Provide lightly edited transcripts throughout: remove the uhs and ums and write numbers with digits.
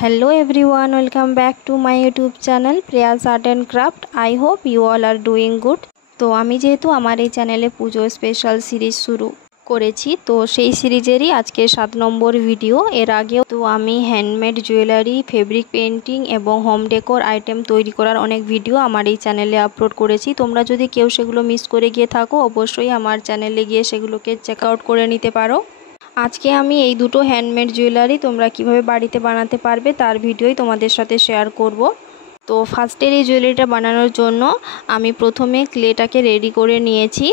Hello everyone, welcome back to my YouTube channel Priya's Art and Craft. I hope you all are doing good. তো আমি যেহেতু আমার এই চ্যানেলে পুজো special series শুরু করেছি, তো সেই সিরিজেরই আজকে 7 নম্বর ভিডিও। এর আগেও তো আমি হ্যান্ডমেড জুয়েলারি, ফেব্রিক পেন্টিং এবং হোম ডেকোর আইটেম তৈরি করার অনেক ভিডিও আমার এই চ্যানেলে আপলোড করেছি। তোমরা যদি কেউ সেগুলো মিস করে গিয়ে থাকো, অবশ্যই আমার চ্যানেলে গিয়ে সেগুলোকে চেক আউট করে নিতে পারো। আজকে আমি এই দুটো হ্যান্ডমেড জুয়েলারি তোমরা কিভাবে বাড়িতে বানাতে পারবে তার ভিডিওই তোমাদের সাথে শেয়ার করব। তো ফার্স্টের এই জুয়েলারিটা বানানোর জন্য আমি প্রথমে ক্লেটাকে রেডি করে নিয়েছি।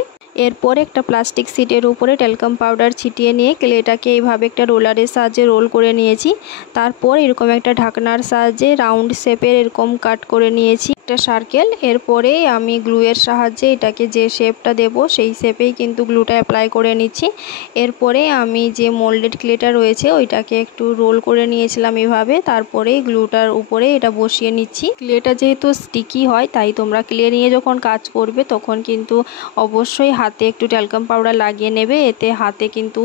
এরপর একটা প্লাস্টিক শিটের উপরে ট্যালকাম পাউডার ছিটিয়ে নিয়ে ক্লেটাকে এইভাবে একটা রোলারের সাহায্যে রোল করে নিয়েছি। তারপর এরকম একটা ঢাকনার সাহায্যে রাউন্ড শেপের এরকম কাট করে নিয়েছি একটা সার্কেল। এরপরে আমি গ্লুয়ের সাহায্যে এটাকে যে শেপটা দেব সেই শেপেই কিন্তু গ্লুটা অ্যাপ্লাই করে নিচ্ছি। এরপরে আমি যে মোল্ডেড ক্লেটা রয়েছে ওইটাকে একটু রোল করে নিয়েছিলাম এভাবে, তারপরে গ্লুটার উপরে এটা বসিয়ে নিচ্ছি। ক্লেটা যেহেতু স্টিকি হয়, তাই তোমরা ক্লে নিয়ে যখন কাজ করবে তখন কিন্তু অবশ্যই হাতে একটু ট্যালকাম পাউডার লাগিয়ে নেবে, এতে হাতে কিন্তু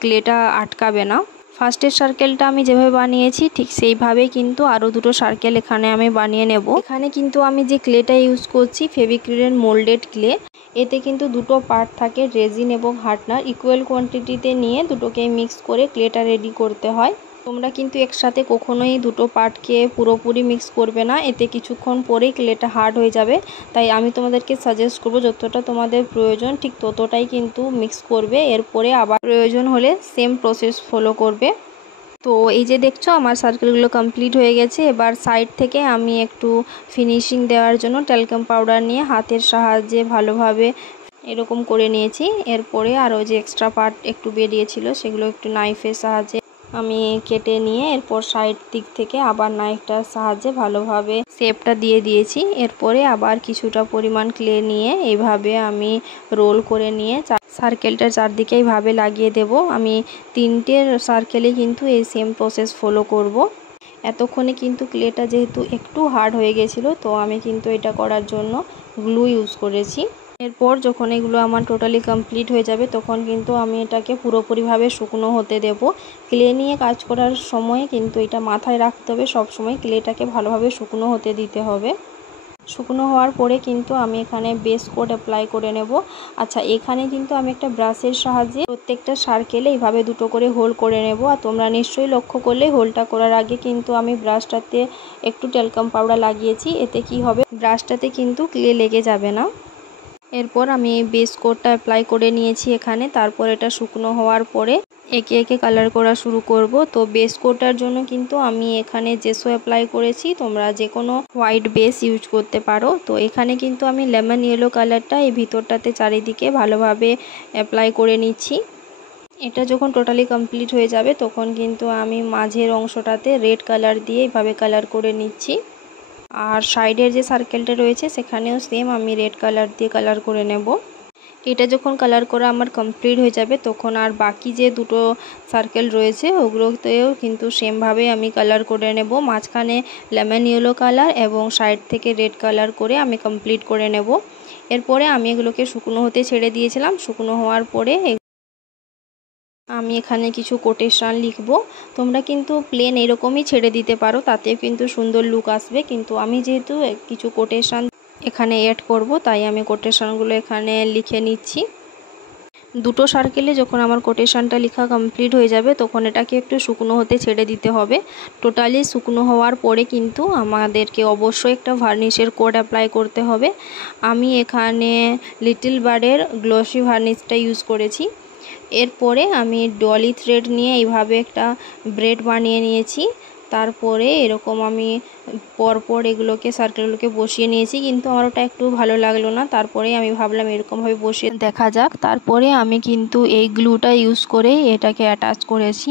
ক্লেটা আটকাবে না। ফার্স্টের সার্কেলটা আমি যেভাবে বানিয়েছি ঠিক সেইভাবেই কিন্তু আরও দুটো সার্কেল এখানে আমি বানিয়ে নেব। এখানে কিন্তু আমি যে ক্লেটা ইউজ করছি ফেভিক্রিলের মোল্ডেড ক্লে, এতে কিন্তু দুটো পার্ট থাকে, রেজিন এবং হার্ডনার। ইকুয়াল কোয়ান্টিটিতে নিয়ে দুটোকে মিক্স করে ক্লেটা রেডি করতে হয়। তোমরা কিন্তু একসাথে কখনোই দুটো পার্টকে পুরোপুরি মিক্স করবে না, এতে কিছুক্ষণ পরেই ক্লেটা হার্ড হয়ে যাবে। তাই আমি তোমাদেরকে সাজেস্ট করব যতটা তোমাদের প্রয়োজন ঠিক ততটাই কিন্তু মিক্স করবে। এরপরে আবার প্রয়োজন হলে সেম প্রসেস ফলো করবে। তো এই যে দেখছো আমার সার্কেলগুলো কমপ্লিট হয়ে গেছে। এবার সাইড থেকে আমি একটু ফিনিশিং দেওয়ার জন্য ট্যালকাম পাউডার নিয়ে হাতের সাহায্যে ভালোভাবে এরকম করে নিয়েছি। এরপরে আরও যে এক্সট্রা পার্ট একটু বেরিয়েছিল সেগুলো একটু নাইফের সাহায্যে আমি কেটে নিয়ে এরপর সাইড দিক থেকে আবার নাইফটার সাহায্যে ভালোভাবে শেপটা দিয়ে দিয়েছি। এরপরে আবার কিছুটা পরিমাণ ক্লে নিয়ে এইভাবে আমি রোল করে নিয়ে সার্কেলটার চারদিকে এইভাবে লাগিয়ে দেব। আমি 3টে সার্কেলে কিন্তু এই সেম প্রসেস ফলো করব। এতক্ষণে কিন্তু ক্লেটা যেহেতু একটু হার্ড হয়ে গেছিলো, তো আমি কিন্তু এটা করার জন্য গ্লু ইউজ করেছি। এরপর যখন এগুলো আমার টোটালি কমপ্লিট হয়ে যাবে তখন কিন্তু আমি এটাকে পুরোপুরিভাবে শুকনো হতে দেব। ক্লে নিয়ে কাজ করার সময় কিন্তু এটা মাথায় রাখতে হবে, সব সময় ক্লেটাকে ভালোভাবে শুকনো হতে দিতে হবে। শুকনো হওয়ার পরে কিন্তু আমি এখানে বেস কোট অ্যাপ্লাই করে নেব। আচ্ছা, এখানে কিন্তু আমি একটা ব্রাশের সাহায্যে প্রত্যেকটা সার্কেলে এইভাবে দুটো করে হোল করে নেব। আর তোমরা নিশ্চয়ই লক্ষ্য করলে হোলটা করার আগে কিন্তু আমি ব্রাশটাতে একটু ট্যালকাম পাউডার লাগিয়েছি, এতে কি হবে ব্রাশটাতে কিন্তু ক্লে লেগে যাবে না। এরপর আমি বেস কোটটা অ্যাপ্লাই করে নিয়েছি এখানে। তারপর এটা শুকনো হওয়ার পরে একে একে কালার করা শুরু করব। তো বেস কোটার জন্য কিন্তু আমি এখানে জেসো অ্যাপ্লাই করেছি, তোমরা যে কোনো হোয়াইট বেস ইউজ করতে পারো। তো এখানে কিন্তু আমি লেমন ইয়েলো কালারটা এই ভিতরটাতে চারিদিকে ভালোভাবে অ্যাপ্লাই করে নিচ্ছি। এটা যখন টোটালি কমপ্লিট হয়ে যাবে তখন কিন্তু আমি মাঝের অংশটাতে রেড কালার দিয়ে এইভাবে কালার করে নিচ্ছি। আর সাইডের যে সার্কেলটা রয়েছে সেখানেও সেম আমি রেড কালার দিয়ে কালার করে নেব। এটা যখন কালার করা আমার কমপ্লিট হয়ে যাবে তখন আর বাকি যে দুটো সার্কেল রয়েছে ওগুলোতেও কিন্তু সেমভাবে আমি কালার করে নেব। মাঝখানে লেমন ইয়েলো কালার এবং সাইড থেকে রেড কালার করে আমি কমপ্লিট করে নেব। এরপরে আমি এগুলোকে শুকনো হতে ছেড়ে দিয়েছিলাম। শুকনো হওয়ার পরে আমি এখানে কিছু কোটেশন লিখব। তোমরা কিন্তু প্লেন এরকমই ছেড়ে দিতে পারো, তাতেও কিন্তু সুন্দর লুক আসবে। কিন্তু আমি যেহেতু কিছু কোটেশন এখানে অ্যাড করব, তাই আমি কোটেশনগুলো এখানে লিখে নিচ্ছি। দুটো সার্কেলে যখন আমার কোটেশনটা লেখা কমপ্লিট হয়ে যাবে তখন এটাকে একটু শুকনো হতে ছেড়ে দিতে হবে। টোটালি শুকনো হওয়ার পরে কিন্তু আমাদেরকে অবশ্যই একটা ভার্নিশের কোট অ্যাপ্লাই করতে হবে। আমি এখানে লিটল বার্ডের গ্লসি ভার্নিশটা ইউজ করেছি। এরপরে আমি ডলি থ্রেড নিয়ে এইভাবে একটা ব্রেড বানিয়ে নিয়েছি। তারপরে এরকম আমি পরপর এগুলোকে সার্কেলগুলোকে বসিয়ে নিয়েছি, কিন্তু আমার ওটা একটু ভালো লাগলো না। তারপরে আমি ভাবলাম এরকমভাবে বসিয়ে দেখা যাক। তারপরে আমি কিন্তু এই গ্লুটা ইউজ করে এটাকে অ্যাটাচ করেছি।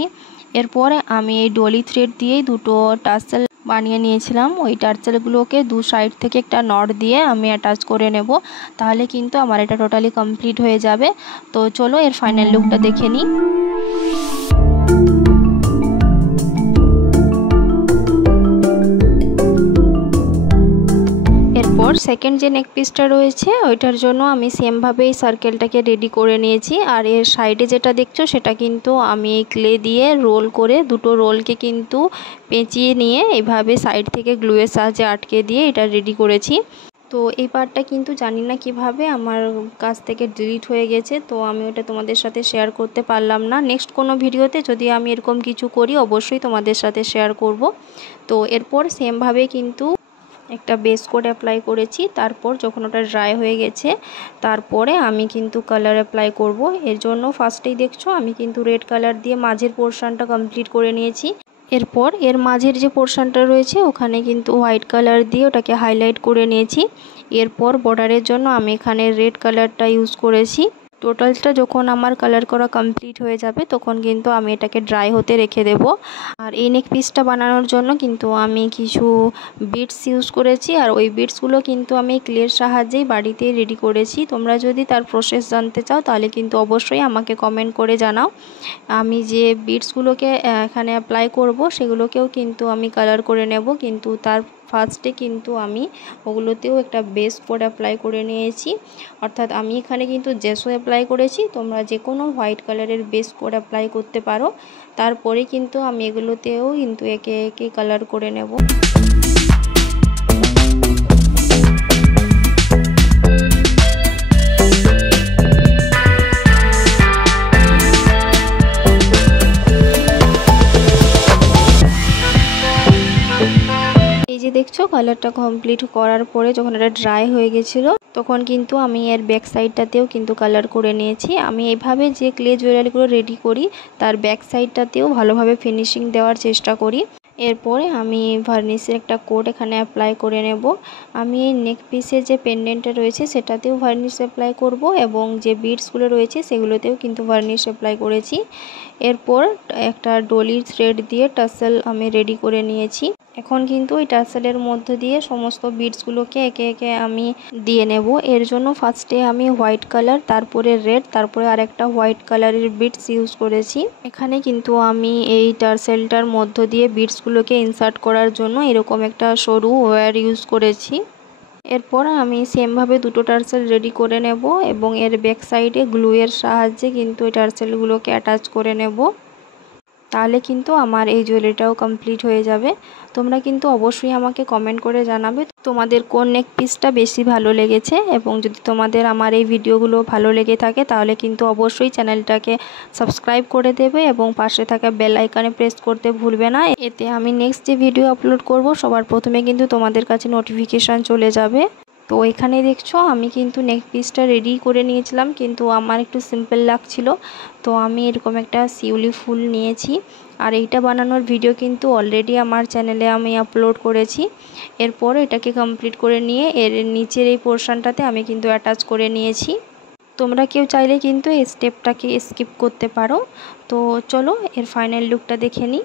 এরপরে আমি এই ডলি থ্রেড দিয়েই দুটো টার্সেল বানিয়ে নিয়েছিলাম। ওই টার্সেলগুলোকে দু সাইড থেকে একটা নট দিয়ে আমি অ্যাটাচ করে নেব, তাহলে কিন্তু আমার এটা টোটালি কমপ্লিট হয়ে যাবে। তো চলো এর ফাইনাল লুকটা দেখে নিই। সেকেন্ড যে নেক পিসটা রয়েছে ওইটার জন্য আমি সেমভাবেই সার্কেলটাকে রেডি করে নিয়েছি। আর এর সাইডে যেটা দেখছো সেটা কিন্তু আমি এই ক্লে দিয়ে রোল করে দুটো রোলকে কিন্তু পেঁচিয়ে নিয়ে এভাবে সাইড থেকে গ্লুয়ের সাহায্যে আটকে দিয়ে এটা রেডি করেছি। তো এই পার্টটা কিন্তু জানি না কিভাবে আমার কাছ থেকে ডিলিট হয়ে গেছে, তো আমি ওটা তোমাদের সাথে শেয়ার করতে পারলাম না। নেক্সট কোনো ভিডিওতে যদি আমি এরকম কিছু করি অবশ্যই তোমাদের সাথে শেয়ার করব। তো এরপর সেমভাবে কিন্তু একটা বেস কোট অ্যাপ্লাই করেছি। তারপর যখন ওটা ড্রাই হয়ে গেছে তারপরে আমি কিন্তু কালার অ্যাপ্লাই করব। এর জন্য ফার্স্টেই দেখছো আমি কিন্তু রেড কালার দিয়ে মাঝের পোর্শনটা কমপ্লিট করে নিয়েছি। এরপর এর মাঝের যে পোর্শনটা রয়েছে ওখানে কিন্তু হোয়াইট কালার দিয়ে ওটাকে হাইলাইট করে নিয়েছি। এরপর বর্ডারের জন্য আমি এখানে রেড কালারটা ইউজ করেছি। টোটালটা যখন আমার কালার করা কমপ্লিট হয়ে যাবে তখন কিন্তু আমি এটাকে ড্রাই হতে রেখে দেব। আর এই নেক পিসটা বানানোর জন্য কিন্তু আমি কিছু বিটস ইউজ করেছি, আর ওই বিটসগুলো কিন্তু আমি ক্লের সাহায্যেই বাড়িতেই রেডি করেছি। তোমরা যদি তার প্রসেস জানতে চাও তাহলে কিন্তু অবশ্যই আমাকে কমেন্ট করে জানাও। আমি যে বিটসগুলোকে এখানে অ্যাপ্লাই করব সেগুলোকেও কিন্তু আমি কালার করে নেব, কিন্তু তার ফার্স্টে কিন্তু আমি ওগুলোতেও একটা বেস কোট অ্যাপ্লাই করে নিয়েছি। অর্থাৎ আমি এখানে কিন্তু জেসো অ্যাপ্লাই করেছি, তোমরা যে কোনো হোয়াইট কালারের বেস কোট অ্যাপ্লাই করতে পারো। তারপরে কিন্তু আমি এগুলোতেও কিন্তু একে একে কালার করে নেব। দেখছো কালারটা কমপ্লিট করার পরে যখন এটা ড্রাই হয়ে গেছিলো তখন কিন্তু আমি এর ব্যাক সাইডটাতেও কিন্তু কালার করে নিয়েছি। আমি এইভাবে যে ক্লে জুয়েলারিগুলো রেডি করি তার ব্যাক সাইডটাতেও ভালোভাবে ফিনিশিং দেওয়ার চেষ্টা করি। এরপরে আমি ভার্নিশের একটা কোট এখানে অ্যাপ্লাই করে নেব। আমি এই নেক পিসের যে পেন্ডেন্টটা রয়েছে সেটাতেও ভার্নিশ অ্যাপ্লাই করব এবং যে বিটসগুলো রয়েছে সেগুলোতেও কিন্তু ভার্নিশ অ্যাপ্লাই করেছি। এরপর একটা ডলির থ্রেড দিয়ে টাসেল আমি রেডি করে নিয়েছি। এখন কিন্তু এই টাসেলের মধ্য দিয়ে সমস্ত বিটসগুলোকে একে একে আমি দিয়ে নেব। এর জন্য ফার্স্টে আমি হোয়াইট কালার, তারপরে রেড, তারপরে আরেকটা হোয়াইট কালারের বিটস ইউজ করেছি। এখানে কিন্তু আমি এই টাসেলটার মধ্য দিয়ে বিটসগুলোকে ইনসার্ট করার জন্য এরকম একটা সরু ওয়্যার ইউজ করেছি। এরপর আমি সেমভাবে দুটো টার্সেল রেডি করে নেব এবং এর ব্যাক সাইডে গ্লুয়ের সাহায্যে কিন্তু এই টার্সেলগুলোকে অ্যাটাচ করে নেব। তাহলে কিন্তু আমার এই জুয়েলারিটাও কমপ্লিট হয়ে যাবে। তোমরা কিন্তু অবশ্যই আমাকে কমেন্ট করে জানাবে তোমাদের কোন নেক পিসটা বেশি ভালো লেগেছে, এবং যদি তোমাদের আমার এই ভিডিওগুলো ভালো লেগে থাকে তাহলে কিন্তু অবশ্যই চ্যানেলটাকে সাবস্ক্রাইব করে দেবে এবং পাশে থাকা বেল আইকনে প্রেস করতে ভুলবে না। এতে আমি নেক্সট যে ভিডিও আপলোড করব সবার প্রথমে কিন্তু তোমাদের কাছে নোটিফিকেশান চলে যাবে। তো এখানে দেখছো আমি কিন্তু নেক পিসটা রেডি করে নিয়েছিলাম, কিন্তু আমার একটু সিম্পল লাগছিল, তো আমি এরকম একটা শিউলি ফুল নিয়েছি। আর এইটা বানানোর ভিডিও কিন্তু অলরেডি আমার চ্যানেলে আমি আপলোড করেছি। এরপর এটাকে কমপ্লিট করে নিয়ে এর নিচের এই পোর্শনটাতে আমি কিন্তু অ্যাটাচ করে নিয়েছি। তোমরা কেউ চাইলে কিন্তু এই স্টেপটাকে স্কিপ করতে পারো। তো চলো এর ফাইনাল লুকটা দেখে নিই।